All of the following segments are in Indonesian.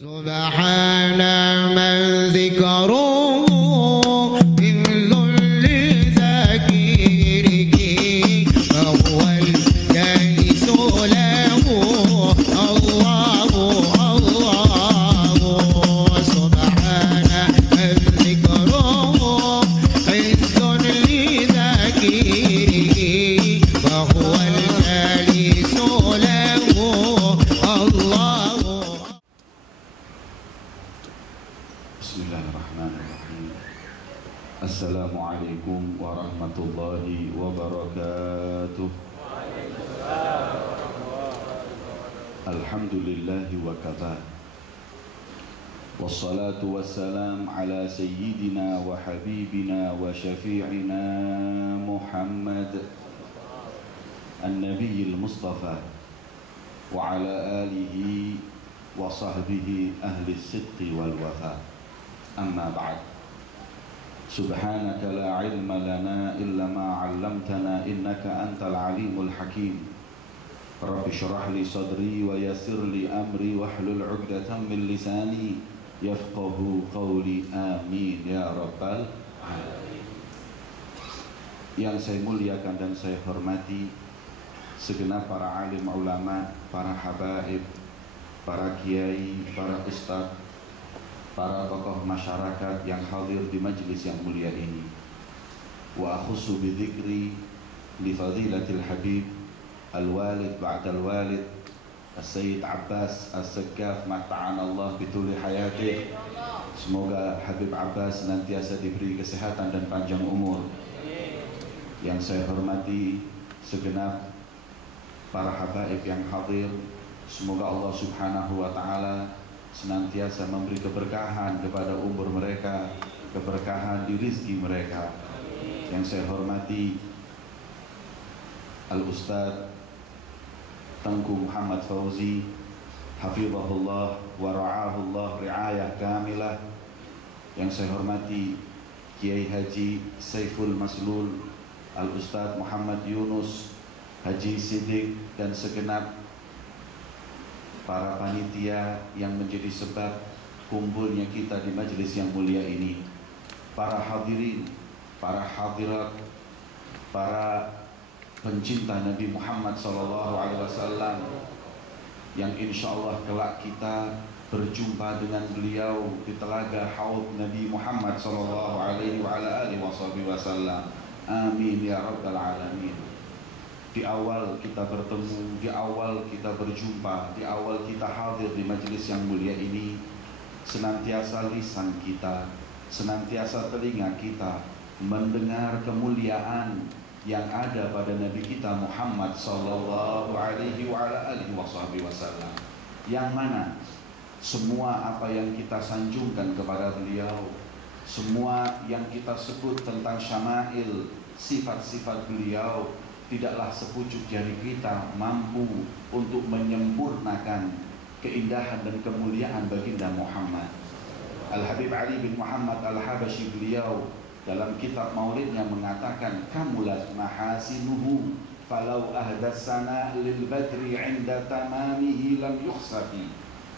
سبحان من ذكره إذ لذاكره فهو الجالس له الله الله سبحان من ذكره إذ لذاكره فهو الجالس له الله. Bismillahirrahmanirrahim. Assalamualaikum warahmatullahi wabarakatuh. Alhamdulillahi wa kafa. Wassalatu wassalam ala sayyidina wa habibina wa syafi'ina Muhammad An-Nabiyil Mustafa wa ala alihi wa sahbihi ahli sidqi wal wafa. Amma ba'd. Subhanaka la ilma lana illa ma 'allamtana innaka antal alimul hakim. Rabbi shrah li sadri wa yassir li amri wahlul 'uqdatam min lisani yafqahu qawli. Amin ya rabbal alamin. Yang saya muliakan dan saya hormati segenap para alim ulama, para habaib, para kiai, para ustadz, para tokoh masyarakat yang hadir di majlis yang mulia ini. Wa akhussu bi dzikri li fadilatil habib al-walid ba'dal walid As-Sayyid Abbas As-Saggaf mata'ana Allah bituli hayatih. Semoga Habib Abbas senantiasa diberi kesehatan dan panjang umur. Yang saya hormati segenap para habaib yang hadir, semoga Allah Subhanahu wa ta'ala senantiasa memberi keberkahan kepada umur mereka, keberkahan di rizki mereka. Yang saya hormati Al-Ustadz Tengku Muhammad Fauzi hafizahullah wa ra'ahullah ri'ayah kamilah. Yang saya hormati Kiai Haji Saiful Maslul, Al-Ustadz Muhammad Yunus, Haji Siddiq, dan segenap para panitia yang menjadi sebab kumpulnya kita di majelis yang mulia ini, para hadirin, para hadirat, para pencinta Nabi Muhammad SAW yang insya Allah kelak kita berjumpa dengan beliau di telaga haud Nabi Muhammad SAW. Amin ya rabbal alamin. Di awal kita bertemu, di awal kita berjumpa, di awal kita hadir di majelis yang mulia ini, senantiasa lisan kita, senantiasa telinga kita mendengar kemuliaan yang ada pada Nabi kita Muhammad sallallahu alaihi wasallam, yang mana semua apa yang kita sanjungkan kepada beliau, semua yang kita sebut tentang syama'il, sifat-sifat beliau, tidaklah sepucuk jari kita mampu untuk menyempurnakan keindahan dan kemuliaan baginda Muhammad. Al-Habib Ali bin Muhammad Al-Habashi, beliau dalam kitab maulidnya mengatakan, kamulat mahasinuhu falau ahdatsana lil badri 'inda tamamihi lam yukhsafi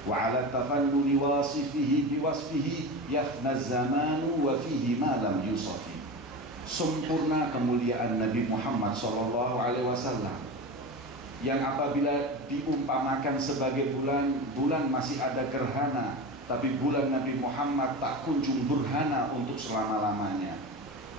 wa 'ala tafannuni wasifihi biwasfihi yafna zamanu wa fihi ma lam yusafi. Sempurna kemuliaan Nabi Muhammad SAW yang apabila diumpamakan sebagai bulan, bulan masih ada gerhana, tapi bulan Nabi Muhammad tak kunjung burhana untuk selama-lamanya.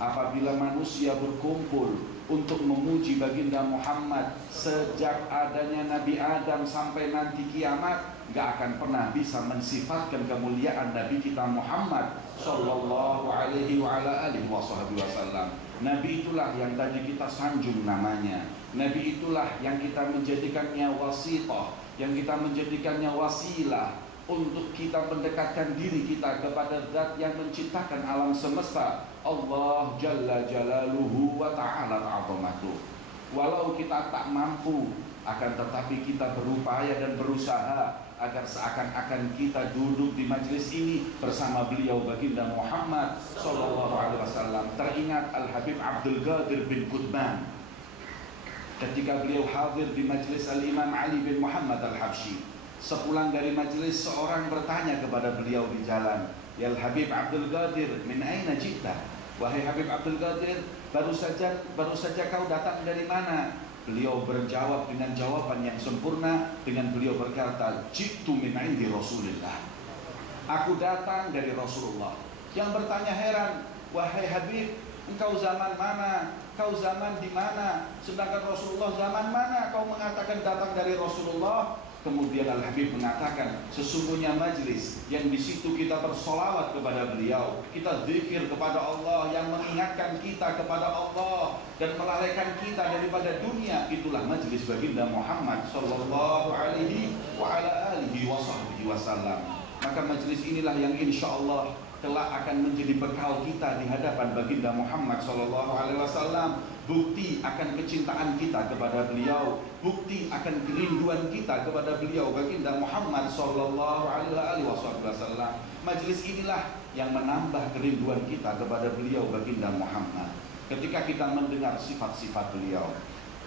Apabila manusia berkumpul untuk memuji baginda Muhammad sejak adanya Nabi Adam sampai nanti kiamat, gak akan pernah bisa mensifatkan kemuliaan Nabi kita Muhammad sallallahu alaihi wa ala alihi wasallam. Nabi itulah yang tadi kita sanjung namanya. Nabi itulah yang kita menjadikannya wasithah, yang kita menjadikannya wasilah untuk kita mendekatkan diri kita kepada zat yang menciptakan alam semesta, Allah Jalla Jalaluhu wa ta'ala ta'azamatuh. Walau kita tak mampu, akan tetapi kita berupaya dan berusaha agar seakan-akan kita duduk di majlis ini bersama beliau baginda Muhammad sallallahu alaihi wasallam. Teringat Al-Habib Abdul Qadir bin Qutban ketika beliau hadir di majlis Al-Imam Ali bin Muhammad Al-Habsyi. Sepulang dari majelis, seorang bertanya kepada beliau di jalan, "Ya Habib Abdul Qadir, min aina jita?" Wahai Habib Abdul Qadir, baru saja kau datang dari mana? Beliau berjawab dengan jawaban yang sempurna, dengan beliau berkata, "Jitu min indi Rasulillah." Aku datang dari Rasulullah. Yang bertanya heran, "Wahai Habib, engkau zaman mana? Kau zaman di mana? Sedangkan Rasulullah zaman mana? Kau mengatakan datang dari Rasulullah?" Kemudian Al-Habib mengatakan, sesungguhnya majlis yang di situ kita bersolawat kepada beliau, kita zikir kepada Allah, yang mengingatkan kita kepada Allah dan melalaikan kita daripada dunia, itulah majlis baginda Muhammad sallallahu alaihi wa ala alihi wasallam. Maka majlis inilah yang insya Allah kelak akan menjadi bekal kita di hadapan baginda Muhammad sallallahu alaihi wasallam, bukti akan kecintaan kita kepada beliau, bukti akan kerinduan kita kepada beliau baginda Muhammad sallallahu alaihi wasallam. Majelis inilah yang menambah kerinduan kita kepada beliau baginda Muhammad. Ketika kita mendengar sifat-sifat beliau,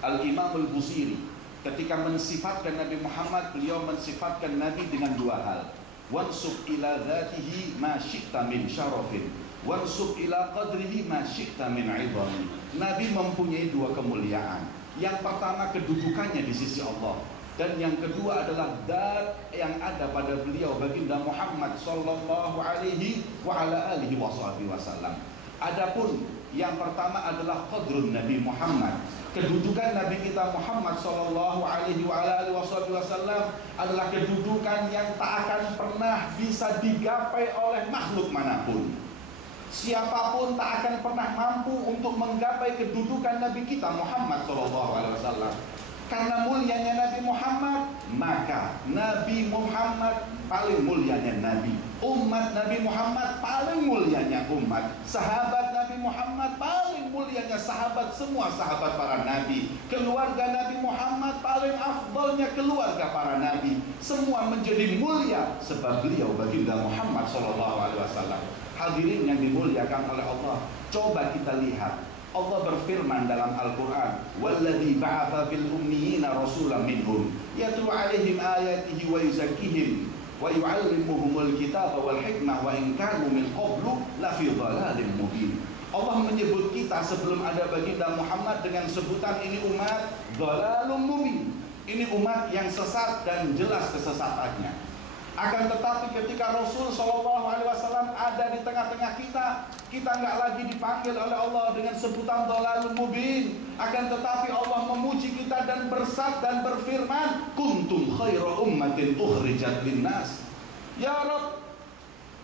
Al-Imam Al-Busiri ketika mensifatkan Nabi Muhammad, beliau mensifatkan Nabi dengan dua hal. Wansub ila dzatihi ma syi'ta min syarafin, wansub ila qadrihi ma syi'ta min 'idhami. Nabi mempunyai dua kemuliaan. Yang pertama kedudukannya di sisi Allah, dan yang kedua adalah zat yang ada pada beliau baginda Muhammad sallallahu alaihi wa ala alihi wasallam. Adapun yang pertama adalah qadrun Nabi Muhammad. Kedudukan Nabi kita Muhammad sallallahu alaihi wa ala alihi wasallam adalah kedudukan yang tak akan pernah bisa digapai oleh makhluk manapun. Siapapun tak akan pernah mampu untuk menggapai kedudukan Nabi kita Muhammad sallallahu alaihi wasallam. Karena mulianya Nabi Muhammad, maka Nabi Muhammad paling mulianya Nabi. Umat Nabi Muhammad paling mulianya umat. Sahabat Nabi Muhammad paling mulianya sahabat, semua sahabat para Nabi. Keluarga Nabi Muhammad paling afdalnya keluarga para Nabi. Semua menjadi mulia sebab beliau baginda Muhammad SAW. Hadirin yang dimuliakan oleh Allah, coba kita lihat. Allah berfirman dalam Al-Quran, "Walladzi ba'atha fil ummiyina rasulan minhum yatlu 'alaihim ayatihi wa yuzakkihim wa yu'allimuhumul kitaba wal hikmah wa in kanu min qablu lafi dhalalin mubin." Allah menyebut kita sebelum ada baginda Muhammad dengan sebutan ini umat dhalalun mubin. Ini umat yang sesat dan jelas kesesatannya. Akan tetapi ketika Rasul SAW ada di tengah-tengah kita, kita nggak lagi dipanggil oleh Allah dengan sebutan dhalalun mubin. Akan tetapi Allah memuji kita dan berfirman, "Kuntum khaira ummatin ukhrijat linnas." Ya Rabb,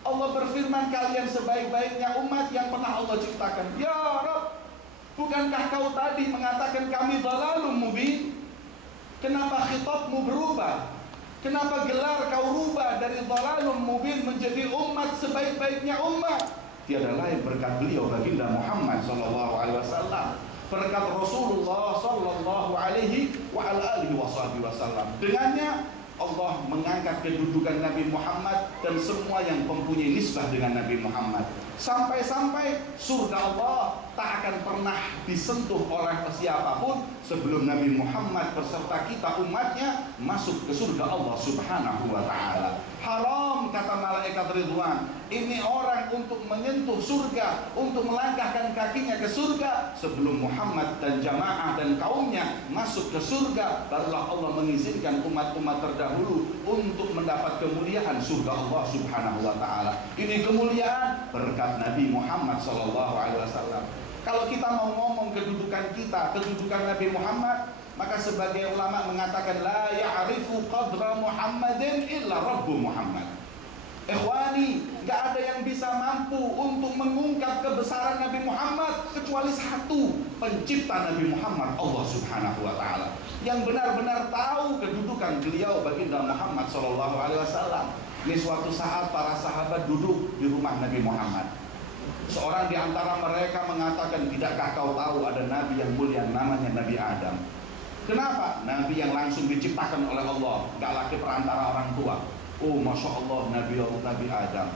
Allah berfirman, kalian sebaik-baiknya umat yang pernah Allah ciptakan. Ya Rabb, bukankah kau tadi mengatakan kami dhalalun mubin? Kenapa khitabmu berubah? Kenapa gelar kau rubah dari dhalalun mubin menjadi umat sebaik-baiknya umat? Tiada lain berkat beliau baginda Muhammad sallallahu alaihi wasallam, berkat Rasulullah sallallahu alaihi wa ala alihi wasallam. Dengannya Allah mengangkat kedudukan Nabi Muhammad dan semua yang mempunyai nisbah dengan Nabi Muhammad. Sampai-sampai surga Allah tak akan pernah disentuh oleh siapapun sebelum Nabi Muhammad beserta kita umatnya masuk ke surga Allah subhanahu wa ta'ala. Haram, kata malaikat Ridwan, ini orang untuk menyentuh surga, untuk melangkahkan kakinya ke surga sebelum Muhammad dan jamaah dan kaumnya masuk ke surga. Barulah Allah mengizinkan umat-umat terdahulu untuk mendapat kemuliaan surga Allah subhanahu wa ta'ala. Ini kemuliaan berkat Nabi Muhammad SAW. Kalau kita mau ngomong kedudukan kita, kedudukan Nabi Muhammad, maka sebagai ulama mengatakan la ya'rifu qadra Muhammadin illa Rabbu Muhammad. Ikhwani, gak ada yang bisa mampu untuk mengungkap kebesaran Nabi Muhammad kecuali satu, pencipta Nabi Muhammad, Allah subhanahu wa ta'ala, yang benar-benar tahu kedudukan beliau baginda Muhammad SAW. Ini suatu saat para sahabat duduk di rumah Nabi Muhammad. Seorang di antara mereka mengatakan, tidakkah kau tahu ada Nabi yang mulia namanya Nabi Adam? Kenapa? Nabi yang langsung diciptakan oleh Allah, gak lagi perantara orang tua. Oh Masya Allah, Nabi Adam.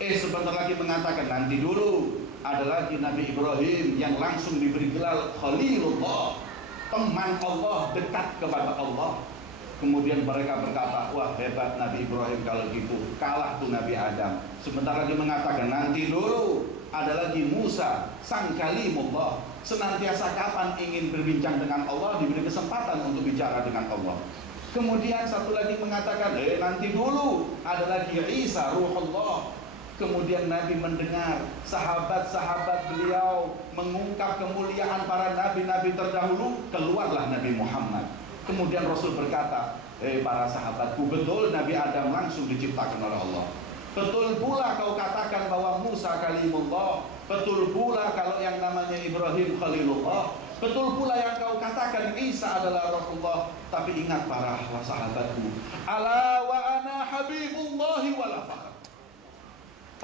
Sebentar lagi mengatakan, nanti dulu ada lagi Nabi Ibrahim yang langsung diberi gelar Khalilullah, teman Allah, dekat kepada Allah. Kemudian mereka berkata, wah hebat Nabi Ibrahim kalau gitu, kalah tuh Nabi Adam. Sebentar lagi mengatakan, nanti dulu, ada lagi Musa, sang kalimullah. Senantiasa kapan ingin berbincang dengan Allah, diberi kesempatan untuk bicara dengan Allah. Kemudian satu lagi mengatakan, nanti dulu, ada lagi Isa, ruhullah. Kemudian Nabi mendengar sahabat-sahabat beliau mengungkap kemuliaan para nabi-nabi terdahulu, keluarlah Nabi Muhammad. Kemudian Rasul berkata, para sahabatku, betul Nabi Adam langsung diciptakan oleh Allah. Betul pula kau katakan bahwa Musa kalimullah. Betul pula kalau yang namanya Ibrahim khalilullah. Betul pula yang kau katakan Isa adalah Rasulullah. Tapi ingat para sahabatku, ala wa ana habibullahi wala fakhr.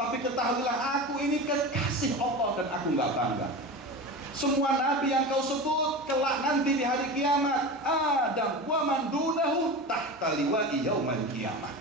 Tapi ketahuilah aku ini kekasih Allah dan aku nggak bangga. Semua nabi yang kau sebut kelak nanti di hari kiamat, Adam wa man dunahu tahta liwa'i yaumal kiamat.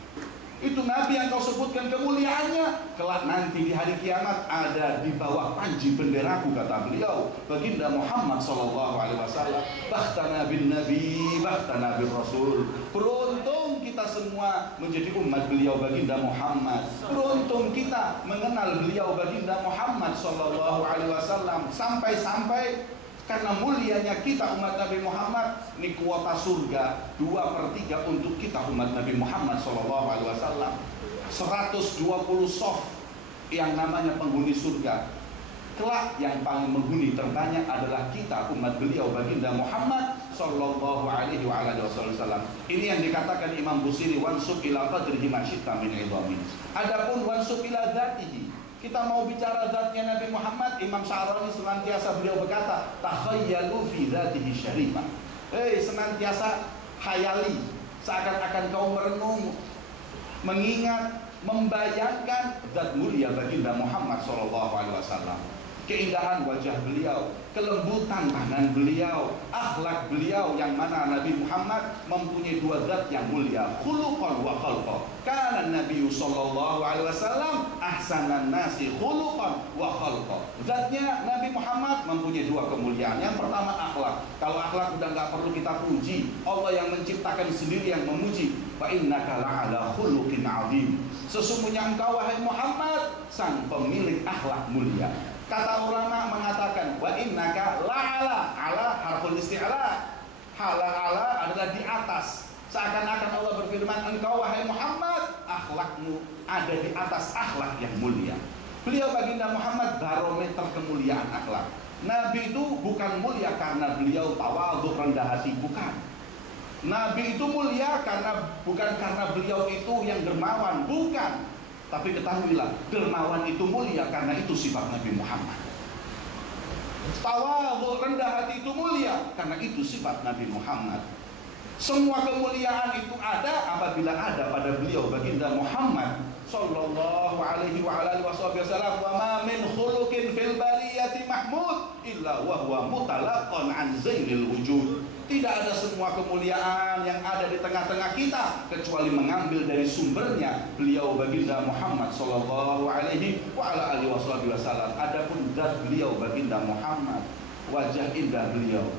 Itu nabi yang kau sebutkan kemuliaannya, kelak nanti di hari kiamat ada di bawah panji benderaku, kata beliau, baginda Muhammad sallallahu alaihi wasallam. Bahtana bin nabi, bahtana bin rasul. Beruntung kita semua menjadi umat beliau baginda Muhammad. Beruntung kita mengenal beliau baginda Muhammad sallallahu alaihi wasallam. Sampai-sampai karena mulianya kita umat Nabi Muhammad, ini kuota surga 2/3 untuk kita umat Nabi Muhammad SAW. 120 soft yang namanya penghuni surga. Kelak yang paling menghuni terbanyak adalah kita umat beliau baginda Muhammad Sallallahu Alaihi Wasallam. Ini yang dikatakan Imam Busiri, wansub ila qadrihi ma syi'ta min idhami. Adapun wansub ila dzatihi, kita mau bicara zatnya Nabi Muhammad, Imam Sya'rani senantiasa beliau berkata, takhayyalu fi dzatihi syarifah. Senantiasa khayali, seakan-akan kau merenung, mengingat, membayangkan zat mulia baginda Muhammad sallallahu alaihi wasallam. Keindahan wajah beliau, kelembutan tangan beliau, akhlak beliau, yang mana Nabi Muhammad mempunyai dua zat yang mulia, khuluqan wa khalqa. Kana Nabi sallallahu alaihi wasallam ahsanan nasi khuluqan wa khalqa. Zatnya Nabi Muhammad mempunyai dua kemuliaan. Yang pertama akhlak. Kalau akhlak udah nggak perlu kita puji, Allah yang menciptakan sendiri yang memuji. Wa innaka la'ala khuluqin 'adzim. Sesungguhnya engkau wahai Muhammad sang pemilik akhlak mulia. Kata ulama mengatakan, wa innaka la'ala, ala harful isti'la. Ala adalah di atas. Seakan-akan Allah berfirman, engkau wahai Muhammad, akhlakmu ada di atas akhlak yang mulia. Beliau baginda Muhammad barometer kemuliaan akhlak. Nabi itu bukan mulia karena beliau tawadhu, rendah hati, bukan. Nabi itu mulia bukan karena beliau itu yang dermawan, bukan. Tapi ketahuilah, dermawan itu mulia karena itu sifat Nabi Muhammad. Tawadhu, rendah hati itu mulia karena itu sifat Nabi Muhammad. Semua kemuliaan itu ada apabila ada pada beliau baginda Muhammad sallallahu alaihi wa alihi wasallam. Wa ma min khuluqin fil bariyati mahmud illa wa huwa mutalaqqan an zailil wujud. Tidak ada semua kemuliaan yang ada di tengah-tengah kita kecuali mengambil dari sumbernya beliau baginda Muhammad sallallahu alaihi wa alihi wasallam. Adapun zat beliau baginda Muhammad, wajah indah beliau,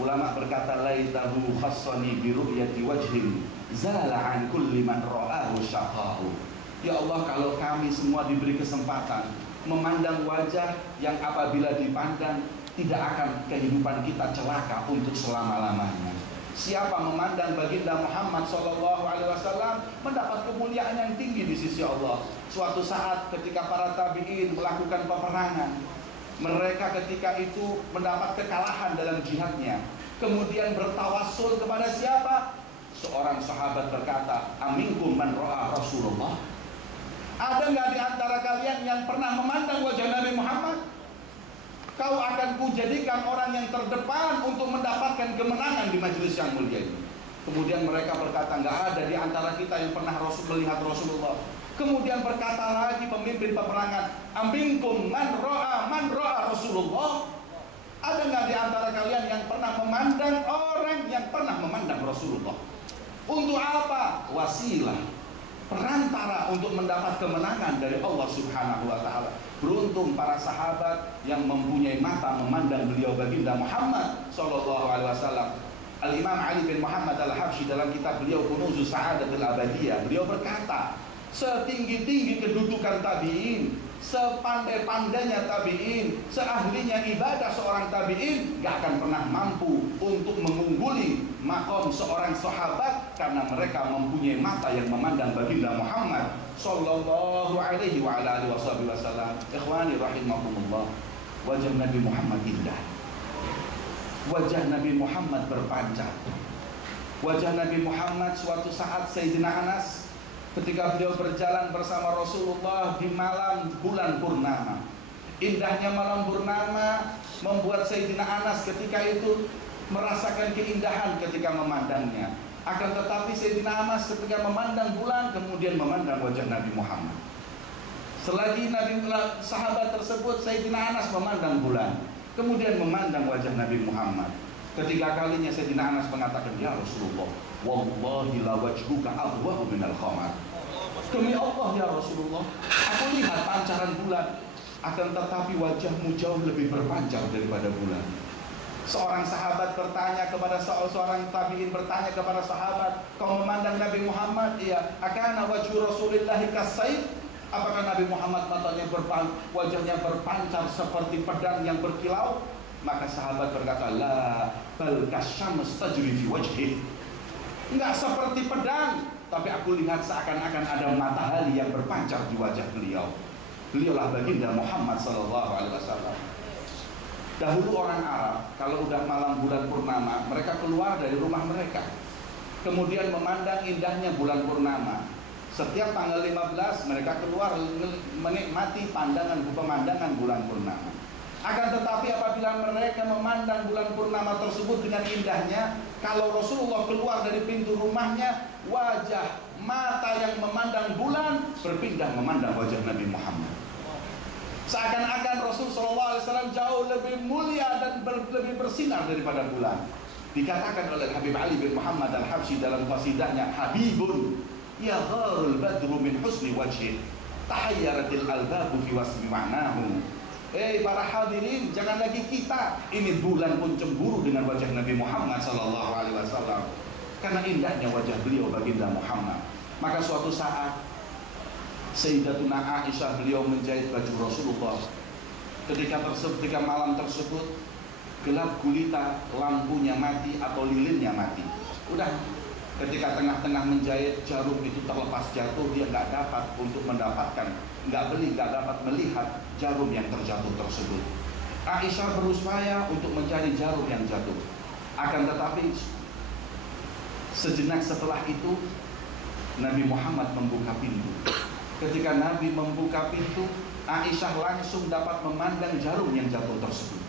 ulama berkata, laitahu khassani bi ru'yati wajhin zala an kulli man ra'ahu syaqahu. Ya Allah, kalau kami semua diberi kesempatan memandang wajah yang apabila dipandang tidak akan kehidupan kita celaka untuk selama-lamanya. Siapa memandang baginda Muhammad sallallahu alaihi wasallam mendapat kemuliaan yang tinggi di sisi Allah. Suatu saat ketika para tabi'in melakukan peperangan, mereka ketika itu mendapat kekalahan dalam jihadnya, kemudian bertawassul kepada siapa? Seorang sahabat berkata, aminkum man ra'a Rasulullah. Ada nggak di antara kalian yang pernah memandang wajah Nabi Muhammad? Kau akan kujadikan orang yang terdepan untuk mendapatkan kemenangan di majelis yang mulia ini. Kemudian mereka berkata, nggak ada di antara kita yang pernah melihat Rasulullah. Kemudian berkata lagi pemimpin peperangan, aminkum man ra'a Rasulullah. Ada nggak di antara kalian yang pernah memandang orang yang pernah memandang Rasulullah? Untuk apa? Wasilah, perantara untuk mendapat kemenangan dari Allah Subhanahu wa taala. Beruntung para sahabat yang mempunyai mata memandang beliau baginda Muhammad sallallahu alaihi wasallam. Al-Imam Ali bin Muhammad Al-Habsyi dalam kitab beliau Kunuzus Sa'adatul Abadiyah, beliau berkata, setinggi-tinggi kedudukan tabi'in, sepandai-pandainya tabi'in, seahlinya ibadah seorang tabi'in, gak akan pernah mampu untuk mengungguli makom seorang sahabat, karena mereka mempunyai mata yang memandang baginda Muhammad sallallahu alaihi wa ala alihi wasallam. Ikhwani rahimakumullah, wajah Nabi Muhammad indah, wajah Nabi Muhammad berpancar. Wajah Nabi Muhammad suatu saat Sayyidina Anas ketika beliau berjalan bersama Rasulullah di malam bulan purnama. Indahnya malam purnama membuat Sayyidina Anas ketika itu merasakan keindahan ketika memandangnya. Akan tetapi Sayyidina Anas ketika memandang bulan kemudian memandang wajah Nabi Muhammad. Selagi sahabat tersebut, Sayyidina Anas memandang bulan, kemudian memandang wajah Nabi Muhammad. Ketiga kalinya Sayyidina Anas mengatakan, ya Rasulullah, wallahi la wajhuka adwa'u minal qamar. Demi Allah ya Rasulullah, aku lihat pancaran bulan, akan tetapi wajahmu jauh lebih berpancar daripada bulan. Seorang sahabat bertanya kepada seorang tabi'in, bertanya kepada sahabat, kau memandang Nabi Muhammad? Iya. Akana wajhu Rasulillahi kasayf? Apakah Nabi Muhammad wajahnya berpancar seperti pedang yang berkilau? Maka sahabat berkata, la bal kasyams tajri fi wajhi. Enggak seperti pedang, tapi aku lihat seakan-akan ada matahari yang berpancar di wajah beliau. Beliaulah baginda Muhammad sallallahu alaihi wasallam. Dahulu orang Arab kalau udah malam bulan purnama, mereka keluar dari rumah mereka, kemudian memandang indahnya bulan purnama. Setiap tanggal 15 mereka keluar menikmati pemandangan bulan purnama. Akan tetapi apabila mereka memandang bulan purnama tersebut dengan indahnya, kalau Rasulullah keluar dari pintu rumahnya, wajah mata yang memandang bulan berpindah memandang wajah Nabi Muhammad. Seakan-akan Rasulullah SAW jauh lebih mulia dan lebih bersinar daripada bulan. Dikatakan oleh Habib Ali bin Muhammad Al-Habsyi dalam qasidahnya, Habibun ya gharul badru min husni wajhi tahayyaratil albabu fi wasmi ma'nahu. Para hadirin, jangan lagi kita, ini bulan pun cemburu dengan wajah Nabi Muhammad sallallahu alaihi wasallam, karena indahnya wajah beliau baginda Muhammad. Maka suatu saat Sayyidatuna Aisyah beliau menjahit baju Rasulullah. Ketika malam tersebut gelap gulita, lampunya mati atau lilinnya mati. Udah, ketika tengah-tengah menjahit, jarum itu terlepas jatuh, dia nggak dapat untuk mendapatkan, nggak dapat melihat jarum yang terjatuh tersebut. Aisyah berupaya untuk mencari jarum yang jatuh. Akan tetapi sejenak setelah itu Nabi Muhammad membuka pintu. Ketika Nabi membuka pintu, Aisyah langsung dapat memandang jarum yang jatuh tersebut.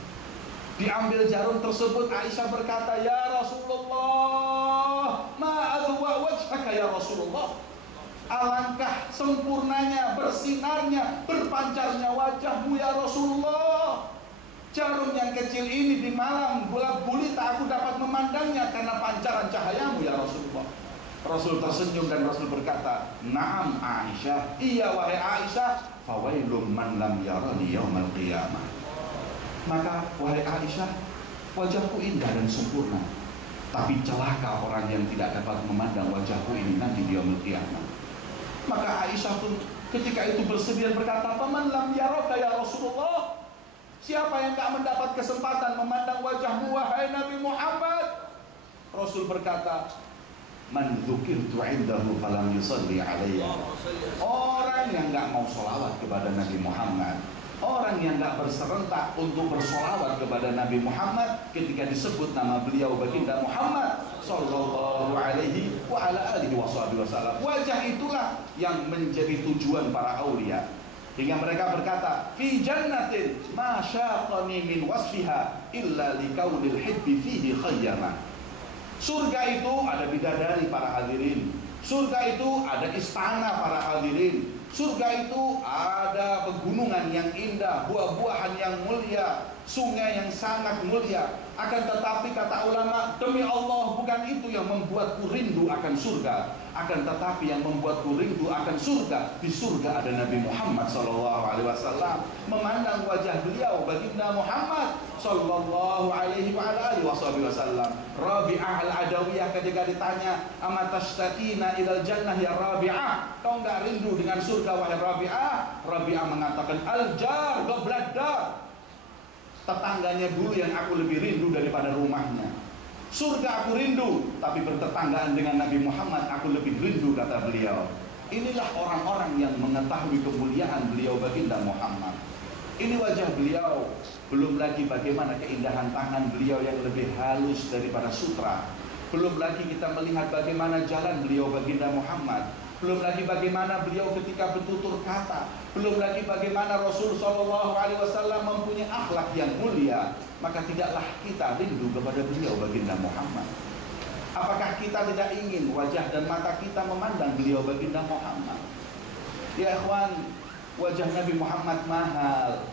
Diambil jarum tersebut, Aisyah berkata, ya Rasulullah, ma'adwa wajhaka ya Rasulullah. Alangkah sempurnanya, bersinarnya, berpancarnya wajahmu ya Rasulullah. Jarum yang kecil ini di malam bulan gulita aku dapat memandangnya karena pancaran cahayamu ya Rasulullah. Rasul tersenyum dan Rasul berkata, na'am Aisyah, iya wahai Aisyah, fawailum man lam yarani yaumal qiyamah. Maka wahai Aisyah, wajahku indah dan sempurna, tapi celaka orang yang tidak dapat memandang wajahku ini nanti di yaumul qiyamah. Maka Aisyah pun ketika itu bersedia berkata, faman lam yaraka ya Rasulullah, siapa yang tak mendapat kesempatan memandang wajahmu wahai Nabi Muhammad? Rasul berkata, man dzukirtu indahu falam yusalli alayya. Orang yang enggak mau sholawat kepada Nabi Muhammad, orang yang enggak berserentak untuk bersolawat kepada Nabi Muhammad ketika disebut nama beliau baginda Muhammad sallallahu alaihi wa ala alihi wasallam. Wajah itulah yang menjadi tujuan para aulia, hingga mereka berkata, fi jannatin ma syaqani min wasfiha illa likaunil hibbi fihi khayyama. Surga itu ada bidadari para hadirin, surga itu ada istana para hadirin, surga itu ada pegunungan yang indah, buah-buahan yang mulia, sungai yang sangat mulia. Akan tetapi kata ulama, demi Allah bukan itu yang membuatku rindu akan surga. Akan tetapi yang membuatku rindu akan surga, di surga ada Nabi Muhammad SAW. Memandang wajah beliau, baginda Muhammad sallallahu alaihi wasallam. Rabi'ah al-Adawiyah ketika ditanya, "Amatashtakina ilal jannah ya Rabi'ah?" Kau enggak rindu dengan surga wahai Rabi'ah? Rabi'ah mengatakan, "Al-jar gobladar." Tetangganya dulu yang aku lebih rindu daripada rumahnya. Surga aku rindu, tapi bertetanggaan dengan Nabi Muhammad aku lebih rindu, kata beliau. Inilah orang-orang yang mengetahui kemuliaan beliau baginda Muhammad. Ini wajah beliau. Belum lagi bagaimana keindahan tangan beliau yang lebih halus daripada sutra. Belum lagi kita melihat bagaimana jalan beliau baginda Muhammad. Belum lagi bagaimana beliau ketika bertutur kata. Belum lagi bagaimana Rasul SAW mempunyai akhlak yang mulia. Maka tidaklah kita rindu kepada beliau baginda Muhammad. Apakah kita tidak ingin wajah dan mata kita memandang beliau baginda Muhammad? Ya ikhwan, wajah Nabi Muhammad mahal.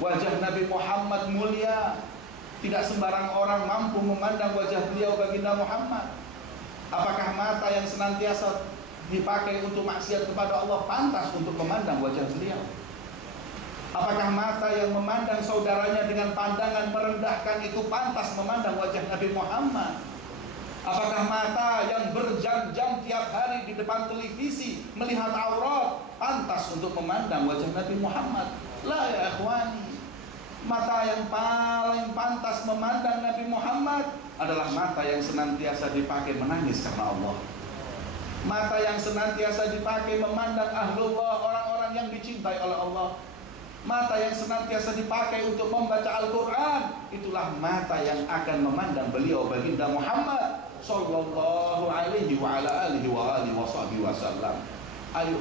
Wajah Nabi Muhammad mulia. Tidak sembarang orang mampu memandang wajah beliau baginda Muhammad. Apakah mata yang senantiasa dipakai untuk maksiat kepada Allah pantas untuk memandang wajah beliau? Apakah mata yang memandang saudaranya dengan pandangan merendahkan itu pantas memandang wajah Nabi Muhammad? Apakah mata yang berjam-jam tiap hari di depan televisi melihat aurat pantas untuk memandang wajah Nabi Muhammad? La ya ikhwani. Mata yang paling pantas memandang Nabi Muhammad adalah mata yang senantiasa dipakai menangis karena Allah. Mata yang senantiasa dipakai memandang ahlullah, orang-orang yang dicintai oleh Allah. Mata yang senantiasa dipakai untuk membaca Al-Quran, itulah mata yang akan memandang beliau baginda Muhammad sallallahu alaihi wa ala alihi wa alihi wasallam. Ayo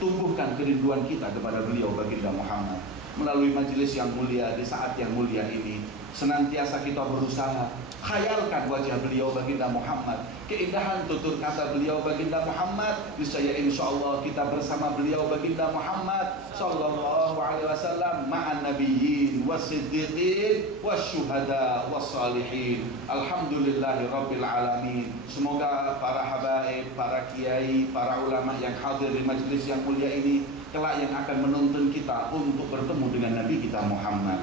tumbuhkan kerinduan kita kepada beliau baginda Muhammad melalui majelis yang mulia di saat yang mulia ini. Senantiasa kita berusaha khayalkan wajah beliau baginda Muhammad, keindahan tutur kata beliau baginda Muhammad. Niscaya insyaallah kita bersama beliau baginda Muhammad sallallahu alaihi wasallam ma'an nabiyyin wasiddiqin wasyuhada wassalihin. Alhamdulillahi rabbil alamin. Semoga para habaib, para kiai, para ulama yang hadir di majelis yang mulia ini kelak yang akan menuntun kita untuk bertemu dengan Nabi kita Muhammad,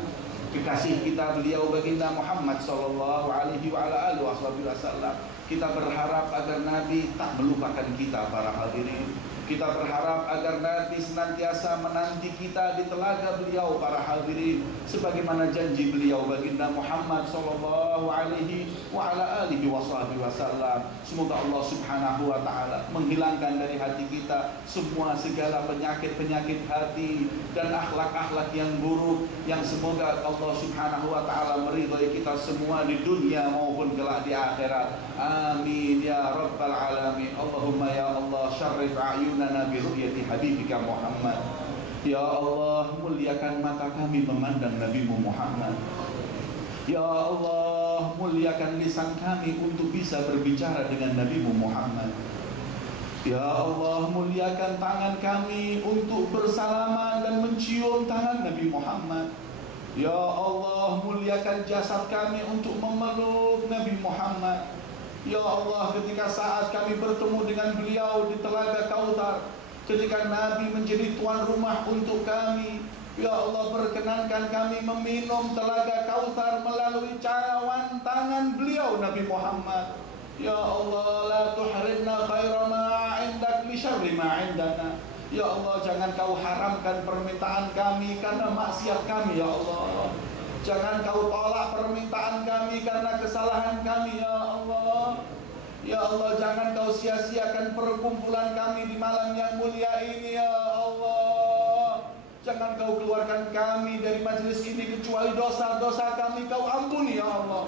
kekasih kita beliau baginda Muhammad sallallahu alaihi wasallam. Kita berharap agar Nabi tak melupakan kita para hadirin. Kita berharap agar Nabi senantiasa menanti kita di telaga beliau para hadirin, sebagaimana janji beliau baginda Muhammad sallallahu alaihi wasallam. Semoga Allah subhanahu wa ta'ala menghilangkan dari hati kita semua segala penyakit-penyakit hati dan akhlak-akhlak yang buruk, yang semoga Allah subhanahu wa ta'ala meridhai kita semua di dunia maupun kelak di akhirat. Amin ya rabbal alamin. Allahumma ya Allah syarrif a'yunana bi ru'yati habibika Muhammad. Ya Allah, muliakan mata kami memandang Nabi Muhammad. Ya Allah, muliakan lisan kami untuk bisa berbicara dengan Nabi Muhammad. Ya Allah, muliakan tangan kami untuk bersalaman dan mencium tangan Nabi Muhammad. Ya Allah, muliakan jasad kami untuk memeluk Nabi Muhammad. Ya Allah, ketika saat kami bertemu dengan beliau di Telaga Kautsar, ketika Nabi menjadi tuan rumah untuk kami, ya Allah, perkenankan kami meminum Telaga Kautsar melalui cawan tangan beliau Nabi Muhammad. Ya Allah, la tuhrimna khaira ma 'indak li syarri ma 'indana. Ya Allah, jangan kau haramkan permintaan kami karena maksiat kami ya Allah. Jangan kau tolak permintaan kami karena kesalahan kami ya Allah. Ya Allah, jangan kau sia-siakan perkumpulan kami di malam yang mulia ini ya Allah. Jangan kau keluarkan kami dari majelis ini kecuali dosa-dosa kami kau ampuni ya Allah.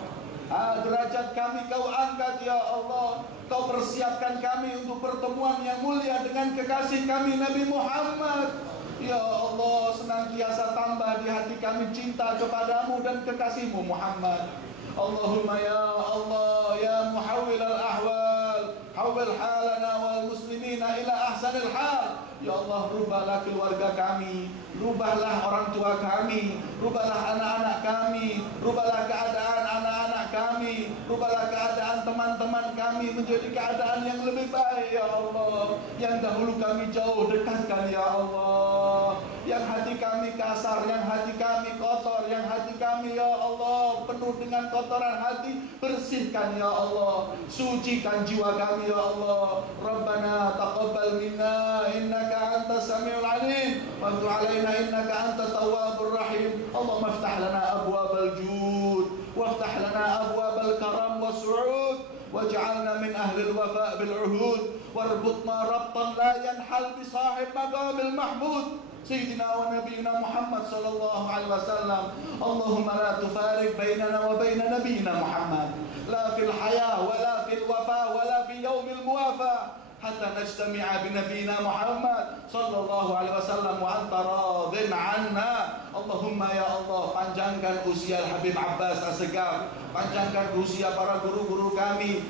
Derajat kami kau angkat ya Allah. Kau persiapkan kami untuk pertemuan yang mulia dengan kekasih kami Nabi Muhammad. Ya Allah, senantiasa tambah di hati kami cinta kepadamu dan kekasihmu Muhammad. Allahumma ya Allah, ya muhawwil al-ahwal, hawwil halana wal muslimina ila ahsanil hal. Ya Allah, rubahlah keluarga kami, rubahlah orang tua kami, rubahlah anak-anak kami, rubahlah keadaan anak-anak kami, rubahlah keadaan teman-teman kami menjadi keadaan yang lebih baik ya Allah. Yang dahulu kami jauh, dekatkan ya Allah. Yang hati kami kasar, yang hati kami kotor, yang hati kami ya Allah penuh dengan kotoran hati, bersihkan ya Allah. Sucikan jiwa kami ya Allah. Rabbana taqabbal minna innaka antas samiul alim wa tub alaina innaka antat tawwabur rahim. Allahumma iftah lana abwabal jud waftah lana abwabal karam was'ud waj'alna min ahli al-wafa' bil 'uhud warbutna rabtan la yanhal bi sahib maqamil mahmud سيدنا ونبينا محمد صلى الله عليه وسلم. اللهم لا تفارق بيننا وبين نبينا محمد لا في الحياة ولا في الوفاة ولا في يوم الموافاة حتى نجتمع بنبينا محمد صلى الله عليه وسلم وأنت راض عنا. اللهم ya Allah, panjangkan usia Habib Abbas Assegaf, panjangkan usia para guru-guru kami,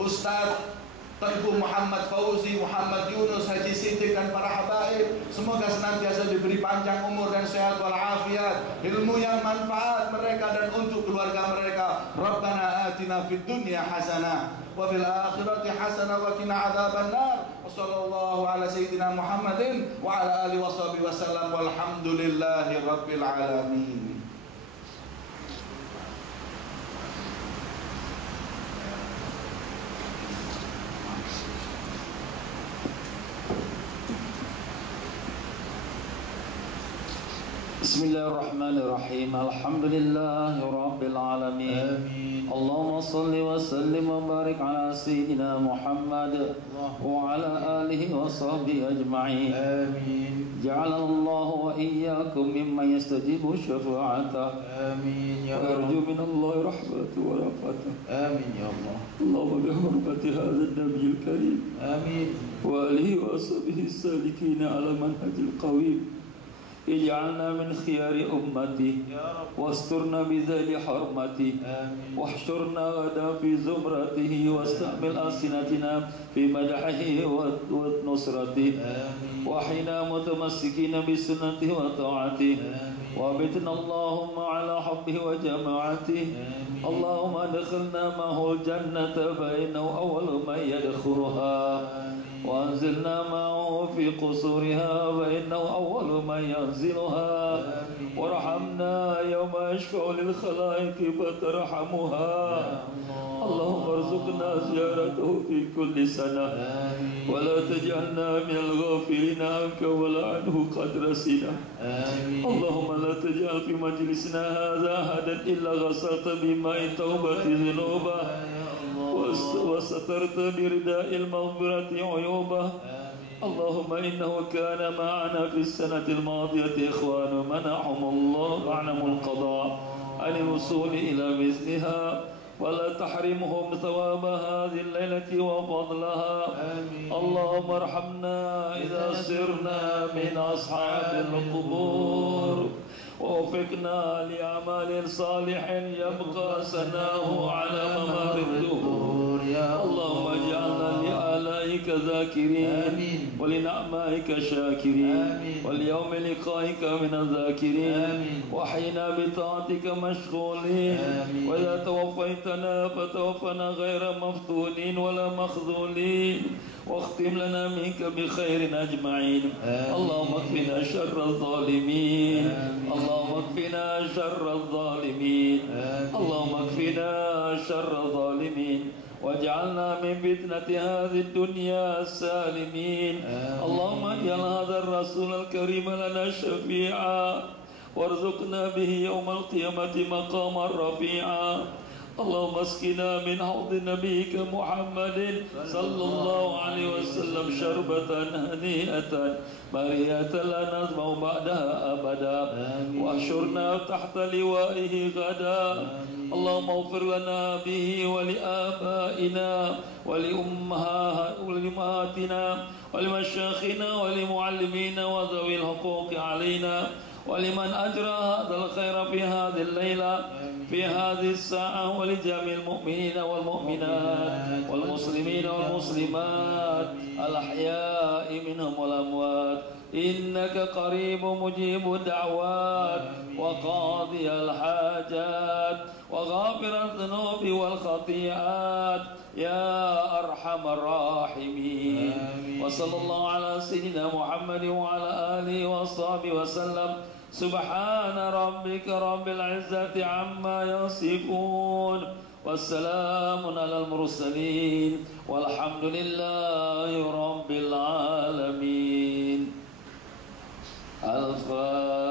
Ustaz Tengku Muhammad Fauzi, Muhammad Yunus, Haji Siddiq dan para habaib. Semoga senantiasa diberi panjang umur dan sehat walafiat, ilmu yang manfaat mereka dan untuk keluarga mereka. Rabbana atina fid dunya hasanah wa fil akhirati hasanah wa qina adzabannar. Wa sallallahu ala sayyidina Muhammadin wa ala alihi washabihi wasallam walhamdulillahi rabbil alamin. Bismillahirrahmanirrahim. Alhamdulillahi rabbil alamin. Amin. Allahumma salli wa sallim wa barik ala sayyidina Muhammad wa ala alihi wa sahbihi ajma'in. Amin. Ja'alallahu wa iyyakum mimman yastajibu syafa'ata. Amin ya Allah. Wa arju minallahi rahmatu wa rafata. Amin ya Allah. Allahumma bihurmati hadzal nabiyil karim. Amin. Wa alihi wa sahbihi salikin ala manhajil qawim. اجعلنا من خيار أمتي واسترنا بذيل حرمتي واحشرنا غدا في زمرته واستعمل ألسنتنا في مدحه ونصرته وحنا متمسكين بسنته وطاعته وابتنا اللهم على حبه وجماعته اللهم ادخلنا معه الجنة فإنه أول من يدخلها وأنزلنا معه في قصورها فإنه أول من ينزلها وارحمنا يوم يشفع للخلائق فترحمها اللهم ارزقنا زيارته في كل سنة ولا تجعلنا من الغافلين عنك ولا عنه قد رسينا اللهم لا تجعل في مجلسنا هذا أحدا إلا غسلت بماء توبة ذنوبه وسترت برداء المغفرة عيوبه اللهم إنه كان معنا في السنة الماضية إخوان منعهم الله عنهم القضاء عن الوصول إلى مثلها ولا تحرمهم ثواب هذه الليلة وفضلها اللهم ارحمنا إذا صرنا من أصحاب القبور ووفقنا لأعمال صالح يبقى سناه على ممر الدهور اللهم اجعلنا لآلائك ذاكرين ولنعمائك شاكرين واليوم لقائك من الذاكرين وحينا بطاعتك مشغولين وإذا توفيتنا فتوفنا غير مفتونين ولا مخذولين واختم لنا منك بخير أجمعين اللهم اكفنا شر الظالمين اللهم اكفنا شر الظالمين اللهم اكفنا شر الظالمين واجعلنا من فتنة هذه الدنيا سالمين اللهم اجعل هذا الرسول الكريم لنا شفيعا وارزقنا به يوم القيامة مقاما رفيعا اللهم اسقنا من حوض نبيك محمد صلى الله عليه وسلم شربة هنيئة مريئة لا نظمأ بعدها أبدا واحشرنا تحت لوائه غدا اللهم اغفر لنا به ولآبائنا ولأمهاتنا ولمشايخنا ولمعلمينا وذوي الحقوق علينا ولمن أجرى هذا الخير في هذه الليلة في هذه الساعة ولجميع المؤمنين والمؤمنات والمسلمين والمسلمات الأحياء منهم والأموات إنك قريب مجيب الدعوات وقاضي الحاجات وغافر الذنوب والخطيئات يا أرحم الراحمين. وصلى الله على سيدنا محمد وعلى آله وصحبه وسلم. سبحان ربك رب العزة عما يصفون والسلام على المرسلين والحمد لله رب العالمين. الفاتحة.